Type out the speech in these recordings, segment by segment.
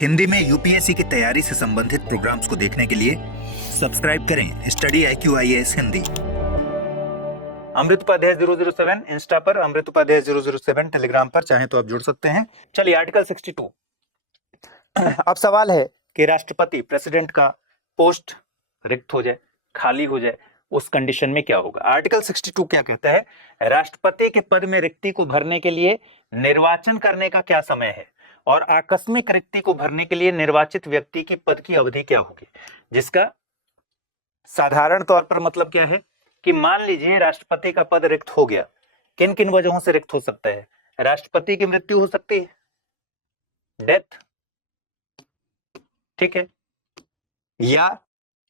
हिंदी में यूपीएससी की तैयारी से संबंधित प्रोग्राम्स को देखने के लिए सब्सक्राइब करें स्टडी IQIAS हिंदी। अमृत उपाध्याय 007 इंस्टा पर, अमृत उपाध्याय 007 टेलीग्राम पर, चाहे तो आप जुड़ सकते हैं। चलिए आर्टिकल 62। अब सवाल है कि राष्ट्रपति प्रेसिडेंट का पोस्ट रिक्त हो जाए, खाली हो जाए, उस कंडीशन में क्या होगा। आर्टिकल 62 क्या कहता है? राष्ट्रपति के पद में रिक्ति को भरने के लिए निर्वाचन करने का क्या समय है और आकस्मिक रिक्ति को भरने के लिए निर्वाचित व्यक्ति की पद की अवधि क्या होगी। जिसका साधारण तौर पर मतलब क्या है कि मान लीजिए राष्ट्रपति का पद रिक्त हो गया, किन किन वजहों से रिक्त हो सकता है? राष्ट्रपति की मृत्यु हो सकती है, डेथ, ठीक है, या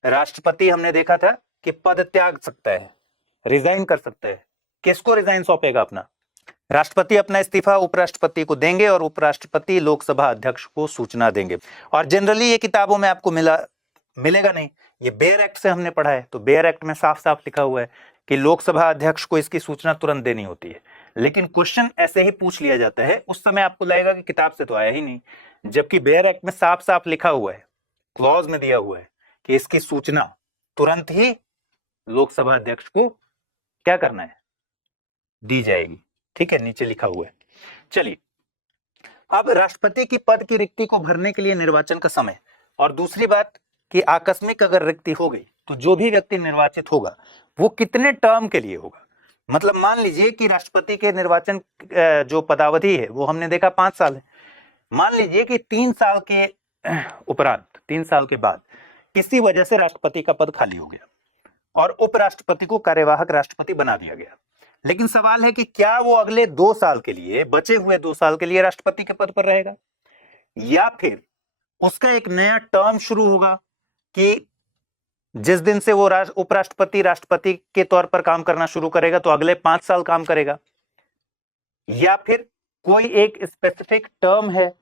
राष्ट्रपति हमने देखा था कि पद त्याग सकता है, रिजाइन कर सकता है। किसको रिजाइन सौंपेगा? अपना राष्ट्रपति अपना इस्तीफा उपराष्ट्रपति को देंगे और उपराष्ट्रपति लोकसभा अध्यक्ष को सूचना देंगे। और जनरली ये किताबों में आपको मिलेगा नहीं, ये बेयर एक्ट से हमने पढ़ा है। तो बेयर एक्ट में साफ साफ लिखा हुआ है कि लोकसभा अध्यक्ष को इसकी सूचना तुरंत देनी होती है। लेकिन क्वेश्चन ऐसे ही पूछ लिया जाता है, उस समय आपको लगेगा कि किताब से तो आया ही नहीं, जबकि बेयर एक्ट में साफ साफ लिखा हुआ है, क्लॉज में दिया हुआ है कि इसकी सूचना तुरंत ही लोकसभा अध्यक्ष को क्या करना है, दी जाएगी। ठीक है, नीचे लिखा हुआ है। चलिए, अब राष्ट्रपति की पद की रिक्ति को भरने के लिए निर्वाचन का समय, और दूसरी बात कि आकस्मिक अगर रिक्ति हो गई तो जो भी व्यक्ति निर्वाचित होगा वो कितने टर्म के लिए होगा। मतलब मान लीजिए कि राष्ट्रपति के निर्वाचन जो पदावधि है वो हमने देखा 5 साल है। मान लीजिए कि 3 साल के उपरांत, 3 साल के बाद किसी वजह से राष्ट्रपति का पद खाली हो गया और उपराष्ट्रपति को कार्यवाहक राष्ट्रपति बना दिया गया। लेकिन सवाल है कि क्या वो अगले 2 साल के लिए, बचे हुए 2 साल के लिए राष्ट्रपति के पद पर रहेगा, या फिर उसका एक नया टर्म शुरू होगा कि जिस दिन से वो उपराष्ट्रपति राष्ट्रपति के तौर पर काम करना शुरू करेगा तो अगले 5 साल काम करेगा, या फिर कोई एक स्पेसिफिक टर्म है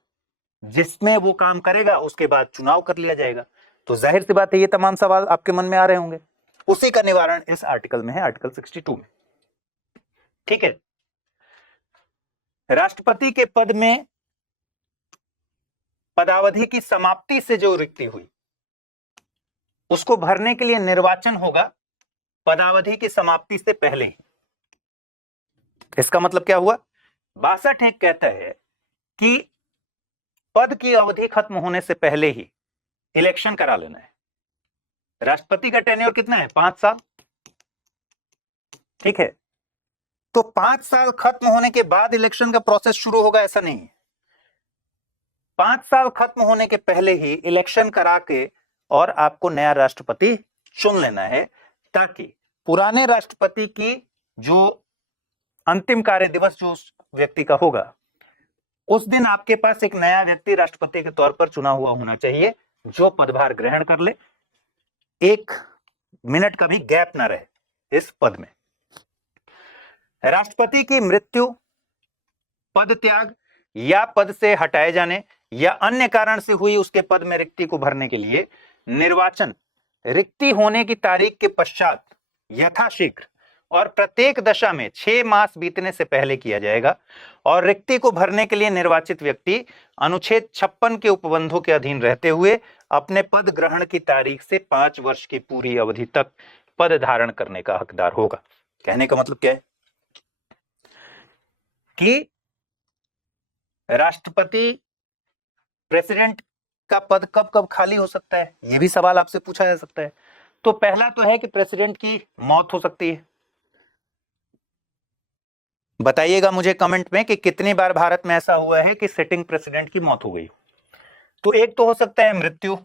जिसमें वो काम करेगा, उसके बाद चुनाव कर लिया जाएगा। तो जाहिर सी बात है ये तमाम सवाल आपके मन में आ रहे होंगे। उसी का निवारण इस आर्टिकल में है, आर्टिकल 62 में। ठीक है, राष्ट्रपति के पद में पदावधि की समाप्ति से जो रिक्ति हुई उसको भरने के लिए निर्वाचन होगा पदावधि की समाप्ति से पहले ही। इसका मतलब क्या हुआ? 62 एक कहता है कि पद की अवधि खत्म होने से पहले ही इलेक्शन करा लेना है। राष्ट्रपति का टेन्योर कितना है? 5 साल। ठीक है, तो 5 साल खत्म होने के बाद इलेक्शन का प्रोसेस शुरू होगा ऐसा नहीं है। 5 साल खत्म होने के पहले ही इलेक्शन करा के और आपको नया राष्ट्रपति चुन लेना है, ताकि पुराने राष्ट्रपति की जो अंतिम कार्य दिवस जो व्यक्ति का होगा उस दिन आपके पास एक नया व्यक्ति राष्ट्रपति के तौर पर चुना हुआ होना चाहिए जो पदभार ग्रहण कर ले, 1 मिनट का भी गैप ना रहे इस पद में। राष्ट्रपति की मृत्यु, पद त्याग या पद से हटाए जाने या अन्य कारण से हुई उसके पद में रिक्ति को भरने के लिए निर्वाचन रिक्ति होने की तारीख के पश्चात यथाशीघ्र और प्रत्येक दशा में 6 मास बीतने से पहले किया जाएगा। और रिक्ति को भरने के लिए निर्वाचित व्यक्ति अनुच्छेद 56 के उपबंधों के अधीन रहते हुए अपने पद ग्रहण की तारीख से 5 वर्ष की पूरी अवधि तक पद धारण करने का हकदार होगा। कहने का मतलब क्या है कि राष्ट्रपति प्रेसिडेंट का पद कब कब खाली हो सकता है, यह भी सवाल आपसे पूछा जा सकता है। तो पहला तो है कि प्रेसिडेंट की मौत हो सकती है। बताइएगा मुझे कमेंट में कि कितनी बार भारत में ऐसा हुआ है कि सिटिंग प्रेसिडेंट की मौत हो गई। तो एक तो हो सकता है मृत्यु,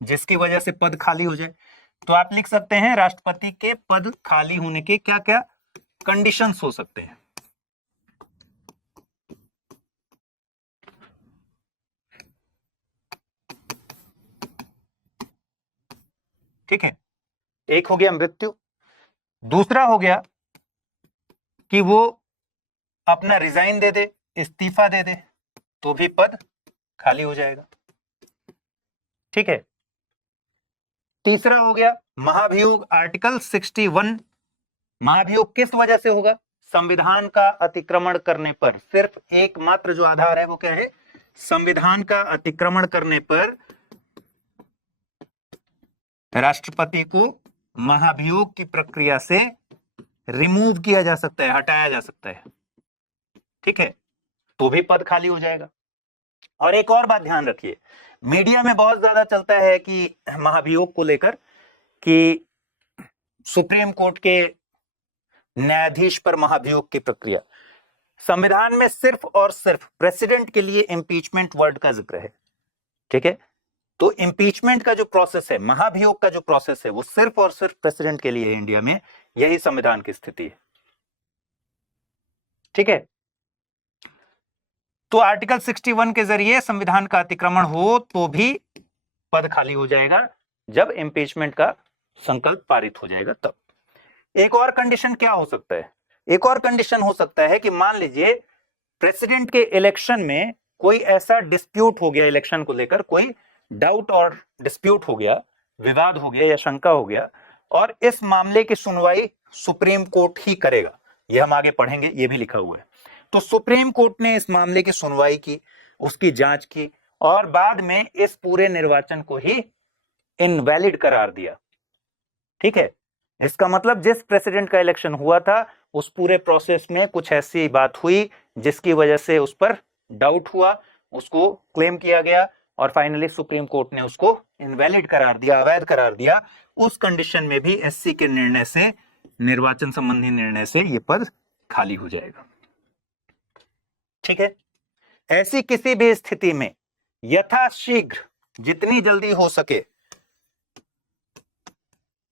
जिसकी वजह से पद खाली हो जाए। तो आप लिख सकते हैं राष्ट्रपति के पद खाली होने के क्या क्या कंडीशंस हो सकते हैं। ठीक है, एक हो गया मृत्यु, दूसरा हो गया कि वो अपना रिजाइन दे दे, इस्तीफा दे दे, तो भी पद खाली हो जाएगा। ठीक है, तीसरा हो गया महाभियोग, आर्टिकल 61। महाभियोग किस वजह से होगा? संविधान का अतिक्रमण करने पर। सिर्फ एकमात्र जो आधार है वो क्या है? संविधान का अतिक्रमण करने पर राष्ट्रपति को महाभियोग की प्रक्रिया से रिमूव किया जा सकता है, हटाया जा सकता है, ठीक है, तो भी पद खाली हो जाएगा। और एक और बात ध्यान रखिए, मीडिया में बहुत ज्यादा चलता है कि महाभियोग को लेकर कि सुप्रीम कोर्ट के न्यायाधीश पर महाभियोग की प्रक्रिया। संविधान में सिर्फ और सिर्फ प्रेसिडेंट के लिए इंपीचमेंट वर्ड का जिक्र है, ठीक है, तो इंपीचमेंट का जो प्रोसेस है, महाभियोग का जो प्रोसेस है, वो सिर्फ और सिर्फ प्रेसिडेंट के लिए है इंडिया में। यही संविधान की स्थिति है, ठीक है। तो आर्टिकल 61 के जरिए संविधान का अतिक्रमण हो तो भी पद खाली हो जाएगा, जब इंपीचमेंट का संकल्प पारित हो जाएगा तब। एक और कंडीशन क्या हो सकता है? एक और कंडीशन हो सकता है कि मान लीजिए प्रेसिडेंट के इलेक्शन में कोई ऐसा डिस्प्यूट हो गया, इलेक्शन को लेकर कोई डाउट और डिस्प्यूट हो गया, विवाद हो गया या शंका हो गया, और इस मामले की सुनवाई सुप्रीम कोर्ट ही करेगा। ये हम आगे पढ़ेंगे, ये भी लिखा हुआ है। तो सुप्रीम कोर्ट ने इस मामले की सुनवाई की, उसकी जांच की और बाद में इस पूरे निर्वाचन को ही इनवैलिड करार दिया, ठीक है। इसका मतलब जिस प्रेसिडेंट का इलेक्शन हुआ था उस पूरे प्रोसेस में कुछ ऐसी बात हुई जिसकी वजह से उस पर डाउट हुआ, उसको क्लेम किया गया और फाइनली सुप्रीम कोर्ट ने उसको इनवैलिड करार दिया, अवैध करार दिया। उस कंडीशन में भी एससी के निर्णय से, निर्वाचन संबंधी निर्णय से ये पद खाली हो जाएगा, ठीक है। ऐसी किसी भी स्थिति में यथाशीघ्र, जितनी जल्दी हो सके,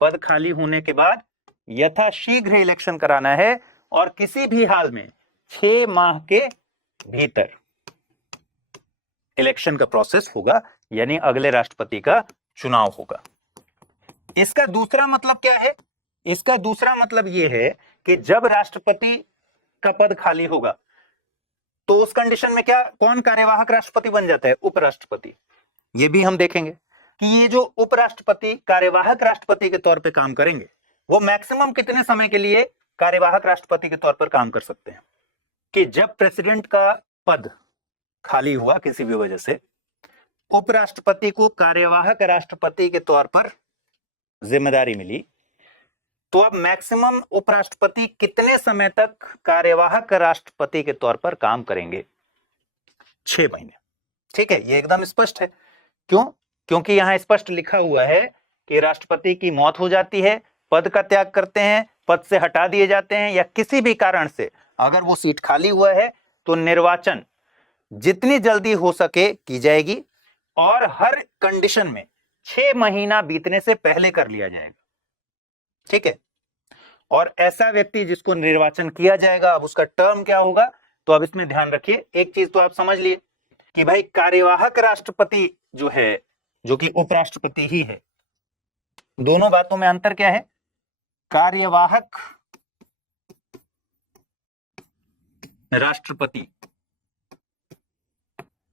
पद खाली होने के बाद यथाशीघ्र इलेक्शन कराना है और किसी भी हाल में 6 माह के भीतर इलेक्शन का प्रोसेस होगा, यानी अगले राष्ट्रपति का चुनाव होगा। इसका दूसरा मतलब क्या है? इसका दूसरा मतलब यह है कि जब राष्ट्रपति का पद खाली होगा तो उस कंडीशन में क्या, कौन कार्यवाहक राष्ट्रपति बन जाता है? उपराष्ट्रपति। ये भी हम देखेंगे कि ये जो उपराष्ट्रपति कार्यवाहक राष्ट्रपति के तौर पे काम करेंगे, वो मैक्सिमम कितने समय के लिए कार्यवाहक राष्ट्रपति के तौर पर काम कर सकते हैं? कि जब प्रेसिडेंट का पद खाली हुआ किसी भी वजह से, उपराष्ट्रपति को कार्यवाहक राष्ट्रपति के तौर पर जिम्मेदारी मिली, तो अब मैक्सिमम उपराष्ट्रपति कितने समय तक कार्यवाहक राष्ट्रपति के तौर पर काम करेंगे? 6 महीने, ठीक है। ये एकदम स्पष्ट है। क्यों? क्योंकि यहां स्पष्ट लिखा हुआ है कि राष्ट्रपति की मौत हो जाती है, पद का त्याग करते हैं, पद से हटा दिए जाते हैं, या किसी भी कारण से अगर वो सीट खाली हुआ है तो निर्वाचन जितनी जल्दी हो सके की जाएगी और हर कंडीशन में 6 महीना बीतने से पहले कर लिया जाएगा, ठीक है। और ऐसा व्यक्ति जिसको निर्वाचन किया जाएगा, अब उसका टर्म क्या होगा? तो अब इसमें ध्यान रखिए, एक चीज तो आप समझ लिए कि भाई कार्यवाहक राष्ट्रपति जो है, जो कि उपराष्ट्रपति ही है, दोनों बातों में अंतर क्या है? कार्यवाहक राष्ट्रपति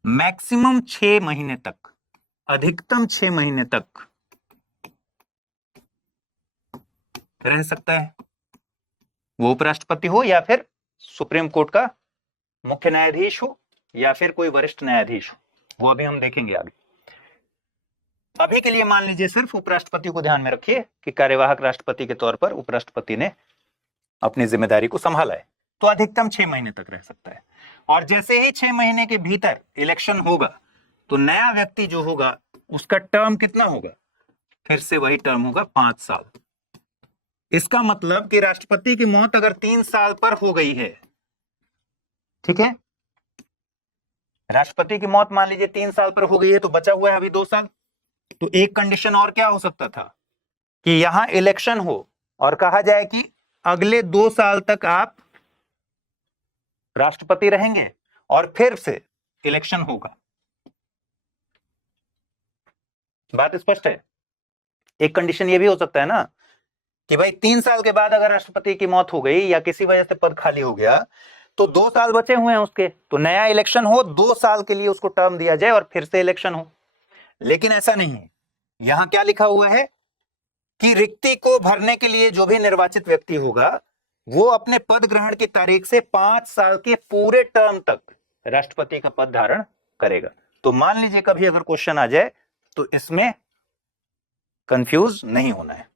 मैक्सिमम 6 महीने तक, अधिकतम 6 महीने तक रह सकता है, वो उपराष्ट्रपति हो या फिर सुप्रीम कोर्ट का मुख्य न्यायाधीश हो या फिर कोई वरिष्ठ न्यायाधीश हो, वो अभी हम देखेंगे आगे। अभी के लिए मान लीजिए सिर्फ उपराष्ट्रपति को ध्यान में रखिए कि कार्यवाहक राष्ट्रपति के तौर पर उपराष्ट्रपति ने अपनी जिम्मेदारी को संभाला है, तो अधिकतम 6 महीने तक रह सकता है। और जैसे ही 6 महीने के भीतर इलेक्शन होगा तो नया व्यक्ति जो होगा उसका टर्म कितना होगा? फिर से वही टर्म होगा, 5 साल। इसका मतलब कि राष्ट्रपति की मौत अगर 3 साल पर हो गई है, ठीक है, राष्ट्रपति की मौत मान लीजिए 3 साल पर हो गई है, तो बचा हुआ है अभी 2 साल। तो एक कंडीशन और क्या हो सकता था कि यहां इलेक्शन हो और कहा जाए कि अगले 2 साल तक आप राष्ट्रपति रहेंगे और फिर से इलेक्शन होगा। बात स्पष्ट है। एक कंडीशन ये भी हो सकता है ना कि भाई 3 साल के बाद अगर राष्ट्रपति की मौत हो गई या किसी वजह से पद खाली हो गया तो 2 साल बचे हुए हैं उसके, तो नया इलेक्शन हो, 2 साल के लिए उसको टर्म दिया जाए और फिर से इलेक्शन हो। लेकिन ऐसा नहीं है। यहां क्या लिखा हुआ है कि रिक्ति को भरने के लिए जो भी निर्वाचित व्यक्ति होगा वो अपने पद ग्रहण की तारीख से 5 साल के पूरे टर्म तक राष्ट्रपति का पद धारण करेगा। तो मान लीजिए कभी अगर क्वेश्चन आ जाए तो इसमें कंफ्यूज नहीं होना है।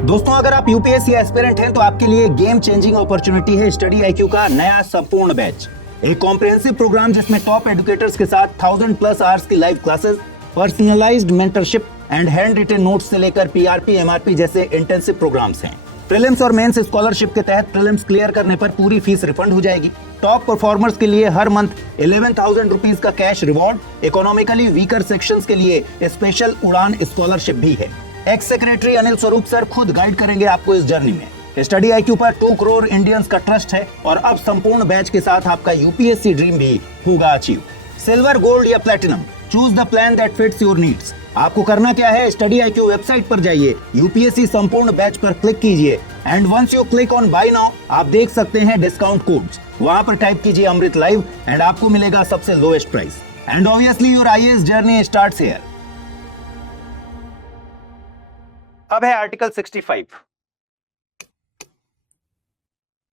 दोस्तों, अगर आप यूपीएससी एस्पिरेंट हैं तो आपके लिए गेम चेंजिंग अपॉर्चुनिटी है स्टडी आईक्यू का नया संपूर्ण बैच, एक कॉम्प्रिहेंसिव प्रोग्राम जिसमें टॉप एजुकेटर्स के साथ 1000+ आवर्स की live classes, personalised mentorship and hand written notes से लेकर पीआरपी एमआरपी जैसे इंटेंसिव प्रोग्राम्स हैं। प्रीलिम्स और मेंस स्कॉलरशिप के तहत प्रीलिम्स क्लियर करने पर पूरी फीस रिफंड हो जाएगी। टॉप परफॉर्मर्स के लिए हर मंथ 11,000 रुपीज का cash reward, economically weaker sections के लिए स्पेशल उड़ान स्कॉलरशिप भी है। X secretary Anil Swarup sir खुद गाइड करेंगे आपको इस जर्नी में। स्टडी आईक्यू पर 2 करोड़ इंडियंस का ट्रस्ट है और अब संपूर्ण बैच के साथ आपका यूपीएससी ड्रीम भी होगा अचीव। सिल्वर, गोल्ड या platinum, choose the plan that fits your needs. आपको करना क्या है, स्टडी आईक्यू वेबसाइट पर जाइए, यूपीएससी संपूर्ण बैच पर क्लिक कीजिए and once you click on buy now आप देख सकते हैं डिस्काउंट कोड्स। वहां पर टाइप कीजिए अमृत लाइव एंड आपको मिलेगा सबसे lowest price and obviously your IAS journey starts here. अब है आर्टिकल 65।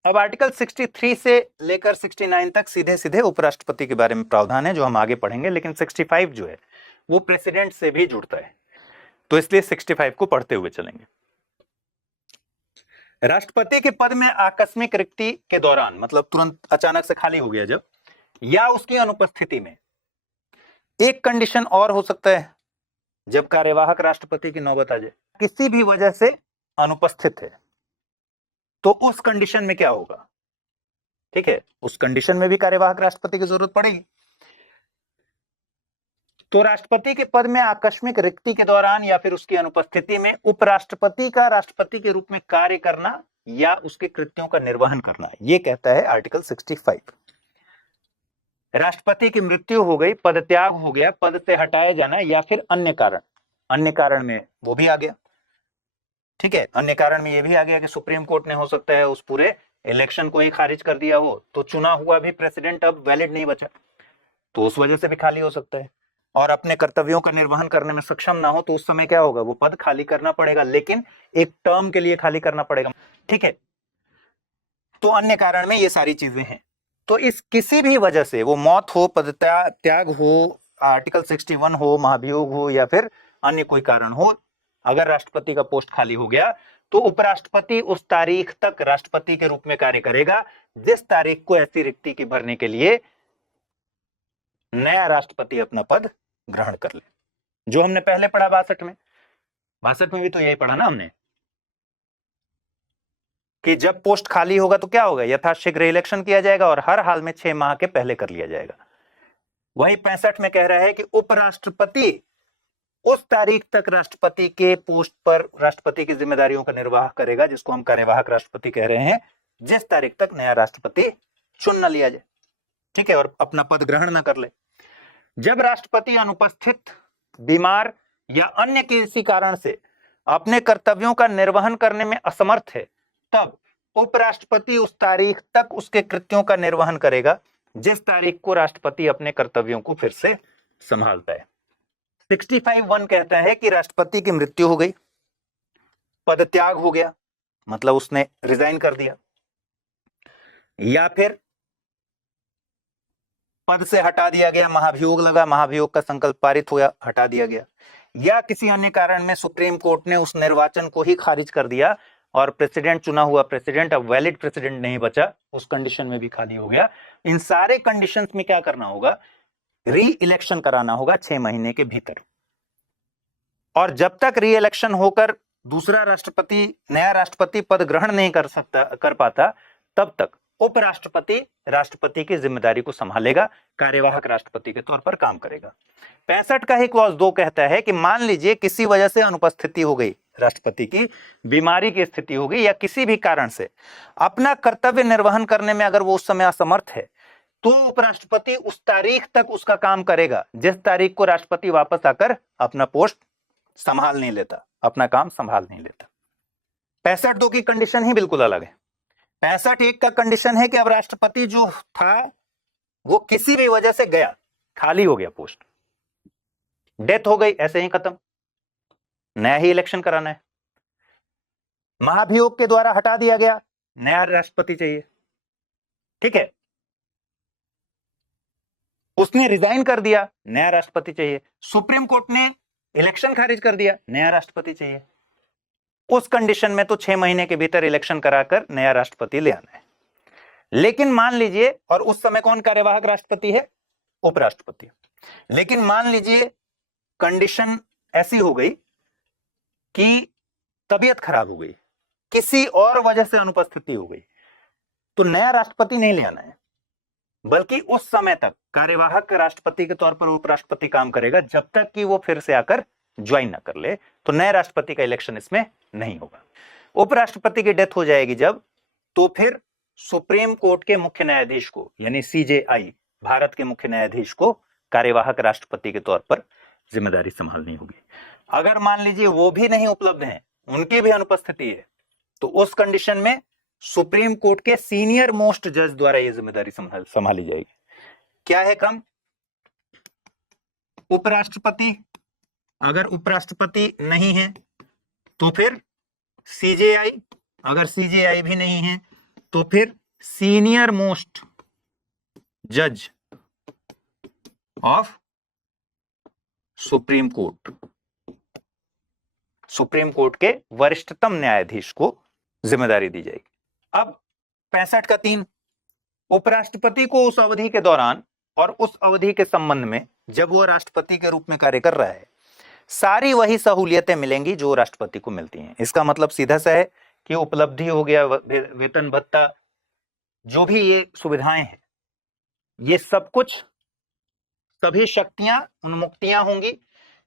अब आर्टिकल 63 से लेकर 69 तक सीधे सीधे उपराष्ट्रपति के बारे में प्रावधान है जो हम आगे पढ़ेंगे, लेकिन 65 जो है वो प्रेसिडेंट से भी जुड़ता है, तो इसलिए 65 को पढ़ते हुए चलेंगे। राष्ट्रपति के पद में आकस्मिक रिक्ति के दौरान, मतलब तुरंत अचानक से खाली हो गया जब, या उसकी अनुपस्थिति में एक कंडीशन और हो सकता है, जब कार्यवाहक राष्ट्रपति की नौबत आ जाए, किसी भी वजह से अनुपस्थित है, तो उस कंडीशन में क्या होगा, ठीक है, उस कंडीशन में भी कार्यवाहक राष्ट्रपति की जरूरत पड़ेगी। तो राष्ट्रपति के पद में आकस्मिक रिक्ति के दौरान या फिर उसकी अनुपस्थिति में उपराष्ट्रपति का राष्ट्रपति के रूप में कार्य करना या उसके कृत्यों का निर्वहन करना, ये कहता है आर्टिकल 65। राष्ट्रपति की मृत्यु हो गई, पद त्याग हो गया, पद से हटाया जाना या फिर अन्य कारण में वो भी आ गया, ठीक है, अन्य कारण में ये भी आ गया कि सुप्रीम कोर्ट ने हो सकता है उस पूरे इलेक्शन को ही खारिज कर दिया हो, तो चुना हुआ भी प्रेसिडेंट अब वैलिड नहीं बचा, तो उस वजह से भी खाली हो सकता है, और अपने कर्तव्यों का निर्वहन करने में सक्षम ना हो तो उस समय क्या होगा, वो पद खाली करना पड़ेगा, लेकिन एक टर्म के लिए खाली करना पड़ेगा, ठीक है। तो अन्य कारण में ये सारी चीजें हैं। तो इस किसी भी वजह से, वो मौत हो, पद त्याग हो, आर्टिकल 61 हो, महाभियोग हो या फिर अन्य कोई कारण हो, अगर राष्ट्रपति का पोस्ट खाली हो गया तो उपराष्ट्रपति उस तारीख तक राष्ट्रपति के रूप में कार्य करेगा जिस तारीख को ऐसी रिक्ति की भरने के लिए नया राष्ट्रपति अपना पद ग्रहण कर ले, जो हमने पहले पढ़ा 62 में भी तो यही पढ़ा ना हमने, कि जब पोस्ट खाली होगा तो क्या होगा, यथाशीघ्र इलेक्शन किया जाएगा और हर हाल में 6 माह के पहले कर लिया जाएगा। वही 65 में कह रहा है कि उपराष्ट्रपति उस तारीख तक राष्ट्रपति के पोस्ट पर राष्ट्रपति की जिम्मेदारियों का निर्वाह करेगा, जिसको हम कार्यवाहक राष्ट्रपति कह रहे हैं, जिस तारीख तक नया राष्ट्रपति चुन न लिया जाए, ठीक है, और अपना पद ग्रहण न कर ले। जब राष्ट्रपति अनुपस्थित, बीमार या अन्य किसी कारण से अपने कर्तव्यों का निर्वहन करने में असमर्थ है, तब उपराष्ट्रपति उस तारीख तक उसके कृत्यों का निर्वहन करेगा जिस तारीख को राष्ट्रपति अपने कर्तव्यों को फिर से संभालता है। 65(1) कहता है कि राष्ट्रपति की मृत्यु हो गई, पद त्याग हो गया, मतलब उसने रिजाइन कर दिया, या फिर पद से हटा दिया गया, महाभियोग लगा, महाभियोग का संकल्प पारित हुआ, हटा दिया गया, या किसी अन्य कारण में सुप्रीम कोर्ट ने उस निर्वाचन को ही खारिज कर दिया और प्रेसिडेंट, चुना हुआ प्रेसिडेंट अब वैलिड प्रेसिडेंट नहीं बचा, उस कंडीशन में भी खाली हो गया। इन सारे कंडीशंस में क्या करना होगा, री इलेक्शन कराना होगा 6 महीने के भीतर, और जब तक री इलेक्शन होकर दूसरा राष्ट्रपति, नया राष्ट्रपति पद ग्रहण नहीं कर पाता, तब तक उपराष्ट्रपति राष्ट्रपति की जिम्मेदारी को संभालेगा, कार्यवाहक राष्ट्रपति के तौर पर काम करेगा। 65 का ही क्लॉज 2 कहता है कि मान लीजिए किसी वजह से अनुपस्थिति हो गई राष्ट्रपति की, बीमारी की स्थिति हो गई या किसी भी कारण से अपना कर्तव्य निर्वहन करने में अगर वो उस समय असमर्थ है, तो उपराष्ट्रपति उस तारीख तक उसका काम करेगा जिस तारीख को राष्ट्रपति वापस आकर अपना पोस्ट संभाल नहीं लेता, अपना काम संभाल नहीं लेता। 65(2) की कंडीशन ही बिल्कुल अलग है। 65(1) का कंडीशन है कि अब राष्ट्रपति जो था वो किसी भी वजह से गया, खाली हो गया पोस्ट, डेथ हो गई, ऐसे ही खत्म, नया ही इलेक्शन कराना है, महाभियोग के द्वारा हटा दिया गया, नया राष्ट्रपति चाहिए, ठीक है। उसने रिजाइन कर दिया, नया राष्ट्रपति चाहिए। सुप्रीम कोर्ट ने इलेक्शन खारिज कर दिया, नया राष्ट्रपति चाहिए। उस कंडीशन में तो 6 महीने के भीतर इलेक्शन कराकर नया राष्ट्रपति ले आना है। लेकिन मान लीजिए, और उस समय कौन कार्यवाहक राष्ट्रपति है? उपराष्ट्रपति। लेकिन मान लीजिए कंडीशन ऐसी हो गई कि तबीयत खराब हो गई, किसी और वजह से अनुपस्थिति हो गई, तो नया राष्ट्रपति नहीं ले आना है, बल्कि उस समय तक कार्यवाहक राष्ट्रपति के तौर पर उपराष्ट्रपति काम करेगा जब तक कि वो फिर से आकर ज्वाइन ना कर ले। तो नए राष्ट्रपति का इलेक्शन इसमें नहीं होगा। उपराष्ट्रपति की डेथ हो जाएगी जब, तो फिर सुप्रीम कोर्ट के मुख्य न्यायाधीश को, यानी सीजेआई, भारत के मुख्य न्यायाधीश को कार्यवाहक राष्ट्रपति के तौर पर जिम्मेदारी संभालनी होगी। अगर मान लीजिए वो भी नहीं उपलब्ध हैं, उनकी भी अनुपस्थिति है, तो उस कंडीशन में सुप्रीम कोर्ट के सीनियर मोस्ट जज द्वारा यह जिम्मेदारी संभाली जाएगी। क्या है क्रम? उपराष्ट्रपति, अगर उपराष्ट्रपति नहीं है तो फिर सीजेआई, अगर सीजेआई भी नहीं है तो फिर सीनियर मोस्ट जज of supreme court, supreme court के वरिष्ठतम न्यायाधीश को जिम्मेदारी दी जाएगी। अब 65 का 3, उपराष्ट्रपति को उस अवधि के दौरान और उस अवधि के संबंध में जब वो राष्ट्रपति के रूप में कार्य कर रहा है, सारी वही सहूलियतें मिलेंगी जो राष्ट्रपति को मिलती हैं। इसका मतलब सीधा सा है कि उपलब्धि हो गया, वेतन भत्ता, जो भी ये सुविधाएं हैं, ये सब कुछ, सभी शक्तियां उन्मुक्तियां होंगी।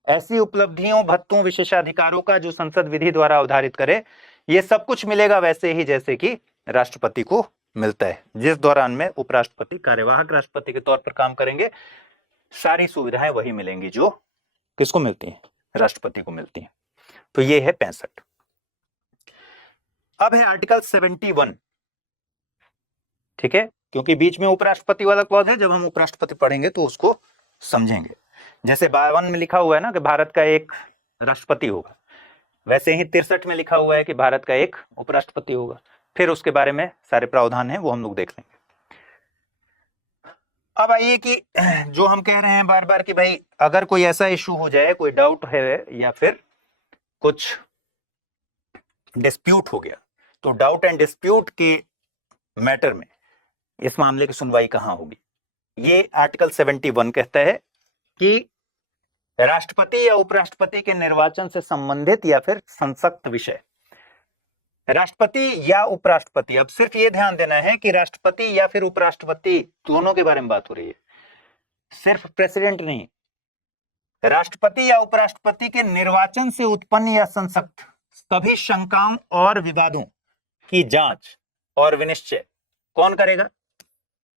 ऐसी उपलब्धियों, भत्तों, विशेषाधिकारों का जो संसद विधि द्वारा अवधारित करे, ये सब कुछ मिलेगा वैसे ही जैसे कि राष्ट्रपति को मिलता है। जिस दौरान में उपराष्ट्रपति कार्यवाहक राष्ट्रपति के तौर पर काम करेंगे, सारी सुविधाएं वही मिलेंगी जो किसको मिलती हैं? राष्ट्रपति को मिलती हैं। तो ये है 65। अब है आर्टिकल 71, ठीक है, क्योंकि बीच में उपराष्ट्रपति वाला क्लॉज है, जब हम उपराष्ट्रपति पढ़ेंगे तो उसको समझेंगे। जैसे 52 में लिखा हुआ है ना कि भारत का एक राष्ट्रपति होगा, वैसे ही 63 में लिखा हुआ है कि भारत का एक उपराष्ट्रपति होगा। फिर उसके बारे में सारे प्रावधान हैं, वो हम लोग देख लेंगे। अब आइए कि जो हम कह रहे हैं बार बार कि भाई अगर कोई ऐसा इशू हो जाए, कोई डाउट है या फिर कुछ डिस्प्यूट हो गया, तो डाउट एंड डिस्प्यूट के मैटर में इस मामले की सुनवाई कहां होगी? ये आर्टिकल 71 कहता है कि राष्ट्रपति या उपराष्ट्रपति के निर्वाचन से संबंधित या फिर संसक्त विषय, राष्ट्रपति या उपराष्ट्रपति, अब सिर्फ ये ध्यान देना है कि राष्ट्रपति या फिर उपराष्ट्रपति दोनों के बारे में बात हो रही है, सिर्फ प्रेसिडेंट नहीं। राष्ट्रपति या उपराष्ट्रपति के निर्वाचन से उत्पन्न या संसक्त सभी शंकाओं और विवादों की जांच और विनिश्चय कौन करेगा?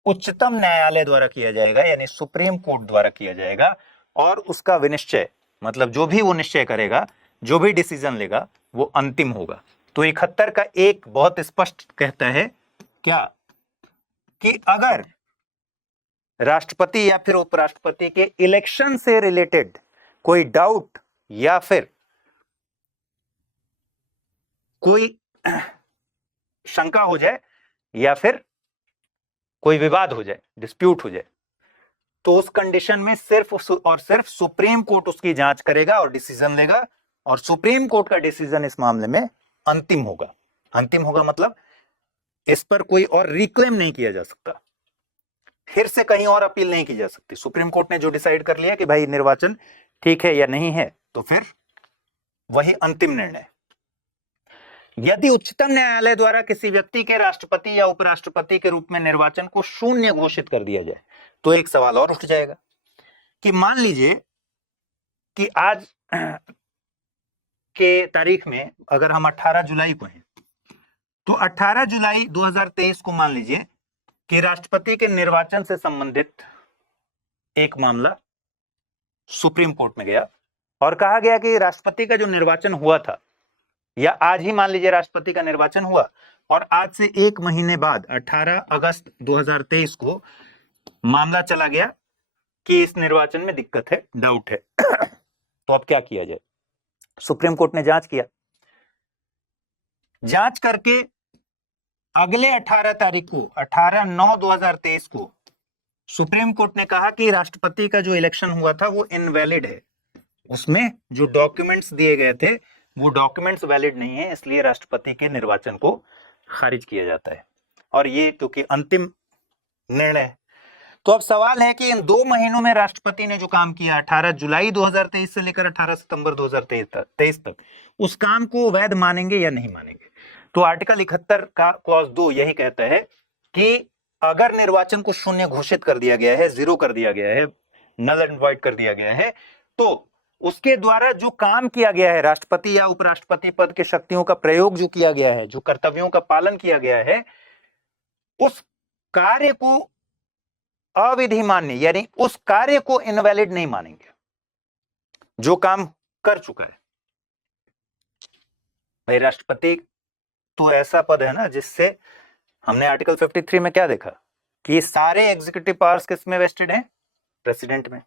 उच्चतम न्यायालय द्वारा किया जाएगा, यानी सुप्रीम कोर्ट द्वारा किया जाएगा। और उसका विनिश्चय मतलब जो भी वो निश्चय करेगा, जो भी डिसीजन लेगा, वो अंतिम होगा। तो 71 का एक बहुत स्पष्ट कहता है क्या, कि अगर राष्ट्रपति या फिर उपराष्ट्रपति के इलेक्शन से रिलेटेड कोई डाउट या फिर कोई शंका हो जाए या फिर कोई विवाद हो जाए, डिस्प्यूट हो जाए, तो उस कंडीशन में सिर्फ और सिर्फ सुप्रीम कोर्ट उसकी जांच करेगा और डिसीजन लेगा, और सुप्रीम कोर्ट का डिसीजन इस मामले में अंतिम होगा। अंतिम होगा मतलब इस पर कोई और रिक्लेम नहीं किया जा सकता, फिर से कहीं और अपील नहीं की जा सकती। सुप्रीम कोर्ट ने जो डिसाइड कर लिया कि भाई निर्वाचन ठीक है या नहीं है, तो फिर वही अंतिम निर्णय। यदि उच्चतम न्यायालय द्वारा किसी व्यक्ति के राष्ट्रपति या उपराष्ट्रपति के रूप में निर्वाचन को शून्य घोषित कर दिया जाए, तो एक सवाल और उठ जाएगा कि मान लीजिए कि आज के तारीख में अगर हम 18 जुलाई को हैं, तो 18 जुलाई 2023 को मान लीजिए कि राष्ट्रपति के निर्वाचन से संबंधित एक मामला सुप्रीम कोर्ट में गया और कहा गया कि राष्ट्रपति का जो निर्वाचन हुआ था, या आज ही मान लीजिए राष्ट्रपति का निर्वाचन हुआ और आज से 1 महीने बाद 18 अगस्त 2023 को मामला चला गया कि इस निर्वाचन में दिक्कत है, डाउट है। तो अब क्या किया जाए? सुप्रीम कोर्ट ने जांच किया, जांच करके अगले 18 तारीख को, 18/9/2023 को सुप्रीम कोर्ट ने कहा कि राष्ट्रपति का जो इलेक्शन हुआ था वो इनवैलिड है, उसमें जो डॉक्यूमेंट्स दिए गए थे वो डॉक्यूमेंट्स वैलिड नहीं है, इसलिए राष्ट्रपति के निर्वाचन को खारिज किया जाता है। और ये क्योंकि अंतिम निर्णय है। तो अब सवाल है कि इन 2 महीनों में राष्ट्रपति ने जो काम किया 18 जुलाई 2023 से लेकर 18 सितंबर 2023 तक, उस काम को वैध मानेंगे या नहीं मानेंगे? तो आर्टिकल 71 का क्लॉज 2 यही कहता है कि अगर निर्वाचन को शून्य घोषित कर दिया गया है, जीरो कर दिया गया है, नल एंड वॉइड कर दिया गया है, तो उसके द्वारा जो काम किया गया है, राष्ट्रपति या उपराष्ट्रपति पद के शक्तियों का प्रयोग जो किया गया है, जो कर्तव्यों का पालन किया गया है, उस कार्य को अविधि मान्य, यानी उस कार्य को इनवैलिड नहीं मानेंगे जो काम कर चुका है। भाई राष्ट्रपति तो ऐसा पद है ना जिससे हमने आर्टिकल 53 में क्या देखा कि सारे एग्जीक्यूटिव पावर्स किस में वेस्टेड हैं? प्रेसिडेंट में।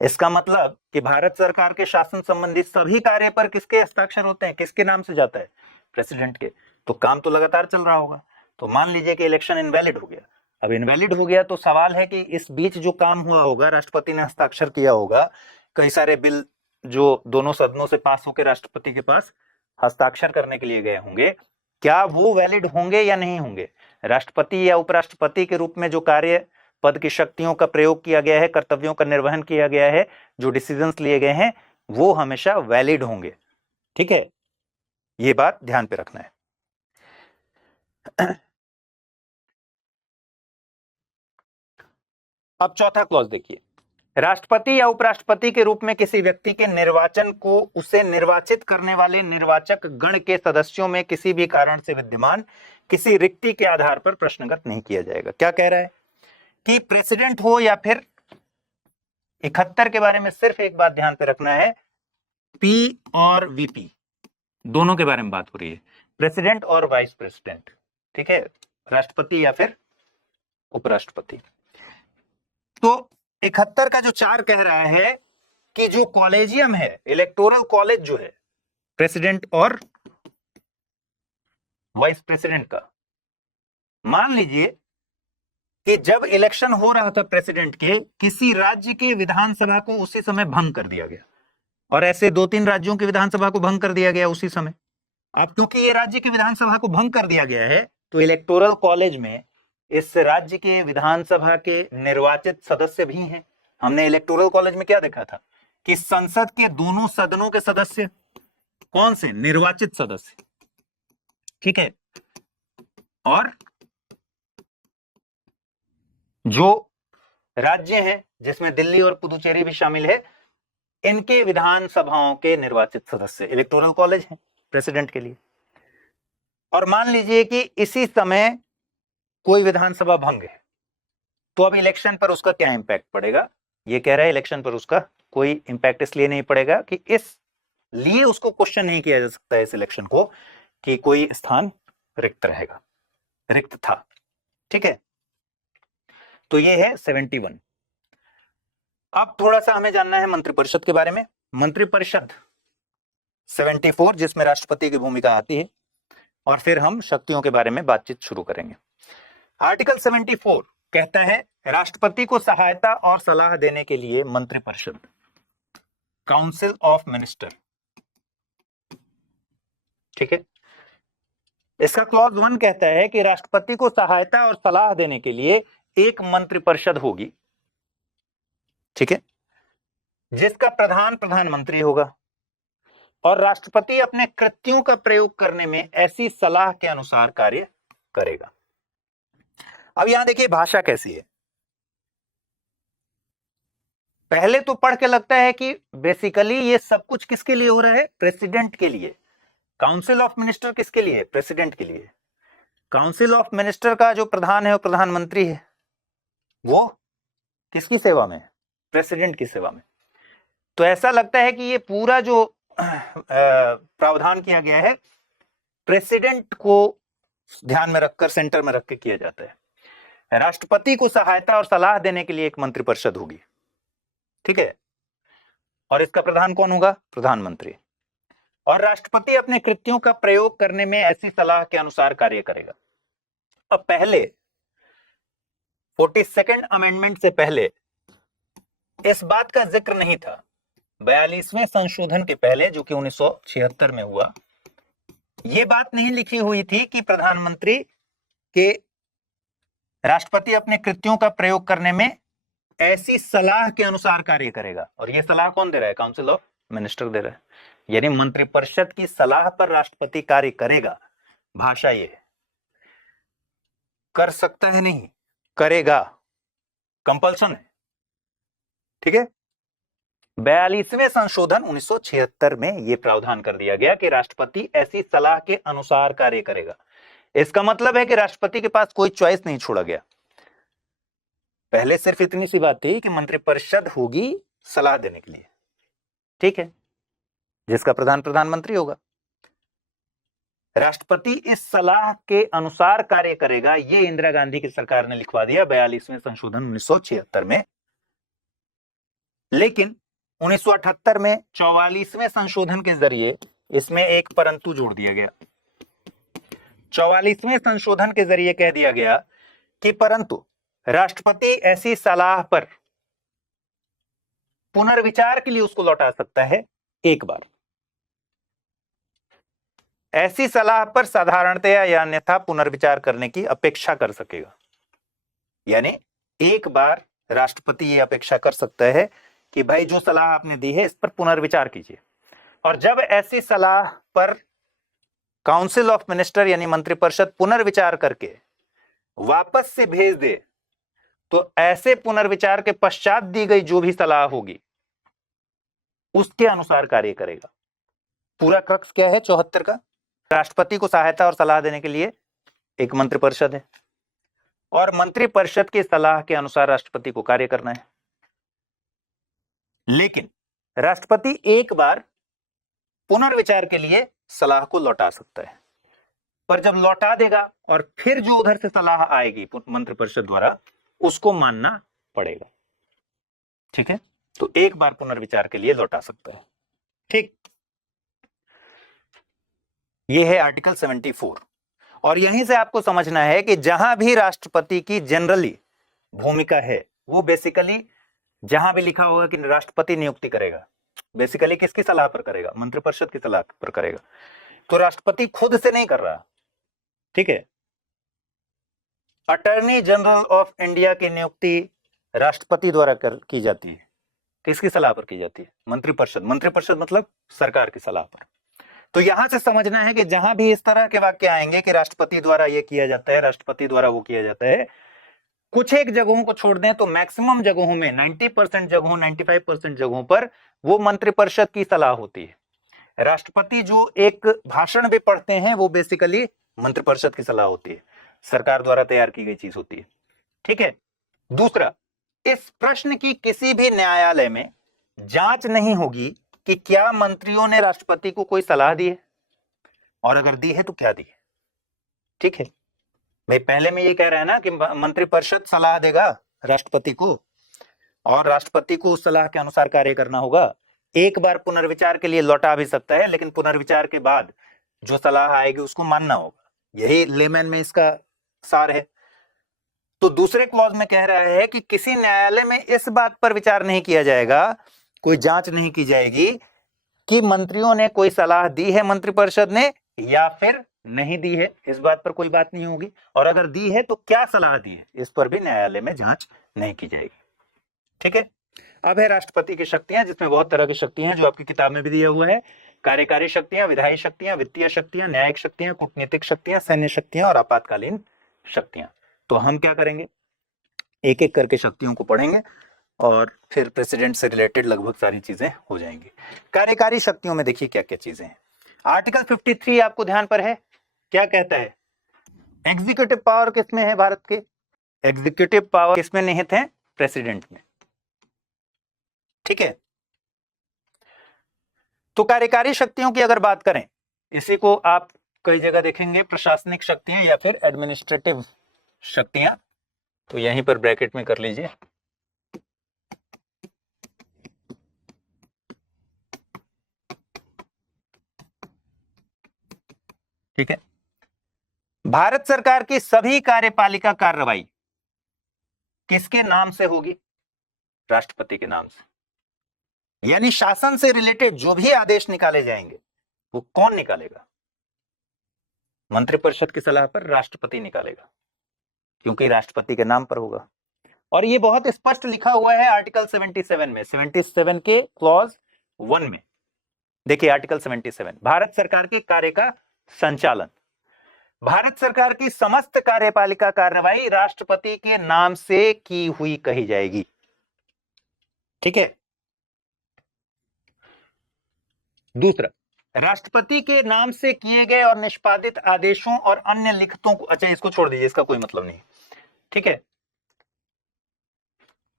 इसका मतलब कि भारत सरकार के शासन संबंधी सभी कार्य पर किसके हस्ताक्षर होते हैं, किसके नाम से जाता है? प्रेसिडेंट के। तो काम तो लगातार चल रहा होगा। तो मान लीजिए कि इलेक्शन इनवैलिड हो गया। अब इनवैलिड हो गया तो सवाल है कि इस बीच जो काम हुआ होगा, राष्ट्रपति ने हस्ताक्षर किया होगा, कई सारे बिल जो दोनों सदनों से पास होकर राष्ट्रपति के पास हस्ताक्षर करने के लिए गए होंगे, क्या वो वैलिड होंगे या नहीं होंगे? राष्ट्रपति या उपराष्ट्रपति के रूप में जो कार्य पद की शक्तियों का प्रयोग किया गया है, कर्तव्यों का निर्वहन किया गया है, जो डिसीजंस लिए गए हैं, वो हमेशा वैलिड होंगे। ठीक है, ये बात ध्यान पे रखना है। अब चौथा क्लॉज देखिए, राष्ट्रपति या उपराष्ट्रपति के रूप में किसी व्यक्ति के निर्वाचन को उसे निर्वाचित करने वाले निर्वाचक गण के सदस्यों में किसी भी कारण से विद्यमान किसी रिक्ति के आधार पर प्रश्नगत नहीं किया जाएगा। क्या कह रहा है कि प्रेसिडेंट हो या फिर 71 के बारे में सिर्फ एक बात ध्यान पे रखना है, पी और वीपी दोनों के बारे में बात हो रही है, प्रेसिडेंट और वाइस प्रेसिडेंट। ठीक है, राष्ट्रपति या फिर उपराष्ट्रपति। तो 71 का जो 4 कह रहा है कि जो कॉलेजियम है, इलेक्टोरल कॉलेज जो है प्रेसिडेंट और वाइस प्रेसिडेंट का, मान लीजिए कि जब इलेक्शन हो रहा था प्रेसिडेंट के, किसी राज्य के विधानसभा को उसी समय भंग कर दिया गया, और ऐसे 2-3 राज्यों की विधानसभा को भंग कर दिया गया उसी समय। अब क्योंकि ये राज्य की विधानसभा को भंग कर दिया गया है, तो इलेक्टोरल कॉलेज में इस राज्य के विधानसभा के निर्वाचित सदस्य भी हैं। हमने इलेक्टोरल कॉलेज में क्या देखा था कि संसद के दोनों सदनों के सदस्य कौन से? निर्वाचित सदस्य। ठीक है, और जो राज्य हैं जिसमें दिल्ली और पुदुचेरी भी शामिल है, इनके विधानसभाओं के निर्वाचित सदस्य इलेक्टोरल कॉलेज हैं प्रेसिडेंट के लिए। और मान लीजिए कि इसी समय कोई विधानसभा भंग है, तो अब इलेक्शन पर उसका क्या इंपैक्ट पड़ेगा? ये कह रहा है इलेक्शन पर उसका कोई इंपैक्ट इसलिए नहीं पड़ेगा कि इस लिए उसको क्वेश्चन नहीं किया जा सकता है इस इलेक्शन को कि कोई स्थान रिक्त रहेगा, रिक्त था। ठीक है, तो ये है 71। अब थोड़ा सा हमें जानना है मंत्रिपरिषद के बारे में। मंत्रिपरिषद 74 जिसमें राष्ट्रपति की भूमिका आती है, और फिर हम शक्तियों के बारे में बातचीत शुरू करेंगे। आर्टिकल 74 कहता है राष्ट्रपति को सहायता और सलाह देने के लिए मंत्रिपरिषद, काउंसिल ऑफ मिनिस्टर। ठीक है, इसका क्लॉज 1 कहता है कि राष्ट्रपति को सहायता और सलाह देने के लिए एक मंत्रिपरिषद होगी। ठीक है, जिसका प्रधान प्रधानमंत्री होगा, और राष्ट्रपति अपने कृत्यों का प्रयोग करने में ऐसी सलाह के अनुसार कार्य करेगा। अब यहां देखिए भाषा कैसी है। पहले तो पढ़ के लगता है कि बेसिकली ये सब कुछ किसके लिए हो रहा है? प्रेसिडेंट के लिए। काउंसिल ऑफ मिनिस्टर किसके लिए? प्रेसिडेंट के लिए। काउंसिल ऑफ मिनिस्टर का जो प्रधान है वो प्रधानमंत्री है, वो किसकी सेवा में? प्रेसिडेंट की सेवा में। तो ऐसा लगता है कि ये पूरा जो प्रावधान किया गया है प्रेसिडेंट को ध्यान में रखकर, सेंटर में रख के किया जाता है। राष्ट्रपति को सहायता और सलाह देने के लिए एक मंत्रिपरिषद होगी। ठीक है, और इसका प्रधान कौन होगा? प्रधानमंत्री। और राष्ट्रपति अपने कृत्यों का प्रयोग करने में ऐसी सलाह के अनुसार कार्य करेगा। अब पहले 42nd अमेंडमेंट से पहले इस बात का जिक्र नहीं था। 42वें संशोधन के पहले, जो कि 1976 में हुआ, यह बात नहीं लिखी हुई थी कि प्रधानमंत्री के राष्ट्रपति अपने कृत्यों का प्रयोग करने में ऐसी सलाह के अनुसार कार्य करेगा। और यह सलाह कौन दे रहा है? काउंसिल ऑफ मिनिस्टर दे रहा है, यानी मंत्रिपरिषद की सलाह पर राष्ट्रपति कार्य करेगा। भाषा ये है, कर सकता है नहीं, करेगा, कंपल्सन है। ठीक है। 42वें संशोधन 1976 में यह प्रावधान कर दिया गया कि राष्ट्रपति ऐसी सलाह के अनुसार कार्य करेगा। इसका मतलब है कि राष्ट्रपति के पास कोई चॉइस नहीं छोड़ा गया। पहले सिर्फ इतनी सी बात थी कि मंत्रिपरिषद होगी सलाह देने के लिए, ठीक है, जिसका प्रधान प्रधानमंत्री होगा। राष्ट्रपति इस सलाह के अनुसार कार्य करेगा, यह इंदिरा गांधी की सरकार ने लिखवा दिया 42वें संशोधन 1976 में। लेकिन 1978 में 44वें संशोधन के जरिए इसमें एक परंतु जोड़ दिया गया। 44वें संशोधन के जरिए कह दिया गया कि परंतु राष्ट्रपति ऐसी सलाह पर पुनर्विचार के लिए उसको लौटा सकता है एक बार। ऐसी सलाह पर साधारणतया या अन्यथा पुनर्विचार करने की अपेक्षा कर सकेगा। यानी एक बार राष्ट्रपति ये अपेक्षा कर सकता है कि भाई जो सलाह आपने दी है इस पर पुनर्विचार कीजिए। और जब ऐसी सलाह पर काउंसिल ऑफ मिनिस्टर यानी मंत्रिपरिषद पुनर्विचार करके वापस से भेज दे, तो ऐसे पुनर्विचार के पश्चात दी गई जो भी सलाह होगी उसके अनुसार कार्य करेगा। पूरा क्रक्स क्या है 74 का? राष्ट्रपति को सहायता और सलाह देने के लिए एक मंत्रिपरिषद है और मंत्रिपरिषद की सलाह के अनुसार राष्ट्रपति को कार्य करना है। लेकिन राष्ट्रपति एक बार पुनर्विचार के लिए सलाह को लौटा सकता है, पर जब लौटा देगा और फिर जो उधर से सलाह आएगी मंत्रिपरिषद द्वारा उसको मानना पड़ेगा। ठीक है, तो एक बार पुनर्विचार के लिए लौटा सकता है। ठीक, यह है आर्टिकल 74। और यहीं से आपको समझना है कि जहां भी राष्ट्रपति की जनरली भूमिका है वो बेसिकली जहां भी लिखा होगा कि राष्ट्रपति नियुक्ति करेगा, बेसिकली किसकी सलाह पर करेगा? मंत्रिपरिषद की सलाह पर करेगा। तो राष्ट्रपति खुद से नहीं कर रहा। ठीक है, अटॉर्नी जनरल ऑफ इंडिया की नियुक्ति राष्ट्रपति द्वारा की जाती है। किसकी सलाह पर की जाती है? मंत्रिपरिषद। मंत्रिपरिषद मतलब सरकार की सलाह पर। तो यहां से समझना है कि जहां भी इस तरह के वाक्य आएंगे कि राष्ट्रपति द्वारा यह किया जाता है, राष्ट्रपति द्वारा वो किया जाता है, कुछ एक जगहों को छोड़ दें तो मैक्सिमम जगहों में 90% जगहों 95% जगहों पर वो मंत्रिपरिषद की सलाह होती है। राष्ट्रपति जो एक भाषण भी पढ़ते हैं वो बेसिकली मंत्रिपरिषद की सलाह होती है, सरकार द्वारा तैयार की गई चीज होती है। ठीक है। दूसरा, इस प्रश्न की किसी भी न्यायालय में जांच नहीं होगी कि क्या मंत्रियों ने राष्ट्रपति को कोई सलाह दी है, और अगर दी है तो क्या दी है। ठीक है भाई, पहले में ये कह रहा है ना कि मंत्रिपरिषद सलाह देगा राष्ट्रपति को और राष्ट्रपति को उस सलाह के अनुसार कार्य करना होगा। एक बार पुनर्विचार के लिए लौटा भी सकता है, लेकिन पुनर्विचार के बाद जो सलाह आएगी उसको मानना होगा। यही लेमैन में इसका सार है। तो दूसरे क्लॉज में कह रहा है कि किसी न्यायालय में इस बात पर विचार नहीं किया जाएगा, कोई जांच नहीं की जाएगी कि मंत्रियों ने कोई सलाह दी है मंत्रिपरिषद ने या फिर नहीं दी है, इस बात पर कोई बात नहीं होगी। और अगर दी है तो क्या सलाह दी है, इस पर भी न्यायालय में जांच नहीं की जाएगी। ठीक है। अब है राष्ट्रपति की शक्तियां, जिसमें बहुत तरह की शक्तियां हैं जो आपकी किताब में भी दिया हुआ है। कार्यकारी शक्तियां, विधायी शक्तियां, वित्तीय शक्तियां, न्यायिक शक्तियां, कूटनीतिक शक्तियां, सैन्य शक्तियां और आपातकालीन शक्तियां। तो हम क्या करेंगे, एक एक करके शक्तियों को पढ़ेंगे और फिर प्रेसिडेंट से रिलेटेड लगभग सारी चीजें हो जाएंगी। कार्यकारी शक्तियों में देखिए क्या क्या चीजें हैं। आर्टिकल 53 आपको ध्यान पर है, क्या कहता है? एग्जीक्यूटिव पावर किसमें है भारत के? एग्जीक्यूटिव पावर किसमें निहित है? प्रेसिडेंट में। ठीक है। तो कार्यकारी शक्तियों की अगर बात करें, इसी को आप कई जगह देखेंगे प्रशासनिक शक्तियां या फिर एडमिनिस्ट्रेटिव शक्तियां, तो यहीं पर ब्रैकेट में कर लीजिए। ठीक है। भारत सरकार की सभी कार्यपालिका कार्रवाई किसके नाम से होगी? राष्ट्रपति के नाम से। यानी शासन से रिलेटेड जो भी आदेश निकाले जाएंगे वो कौन निकालेगा? मंत्रिपरिषद की सलाह पर राष्ट्रपति निकालेगा, क्योंकि राष्ट्रपति के नाम पर होगा। और ये बहुत स्पष्ट लिखा हुआ है आर्टिकल 77 में, 77 के क्लॉज 1 में। देखिए आर्टिकल 77, भारत सरकार के कार्य का संचालन। भारत सरकार की समस्त कार्यपालिका कार्रवाई राष्ट्रपति के नाम से की हुई कही जाएगी। ठीक है। दूसरा, राष्ट्रपति के नाम से किए गए और निष्पादित आदेशों और अन्य लिखतों को, अच्छा इसको छोड़ दीजिए, इसका कोई मतलब नहीं। ठीक है।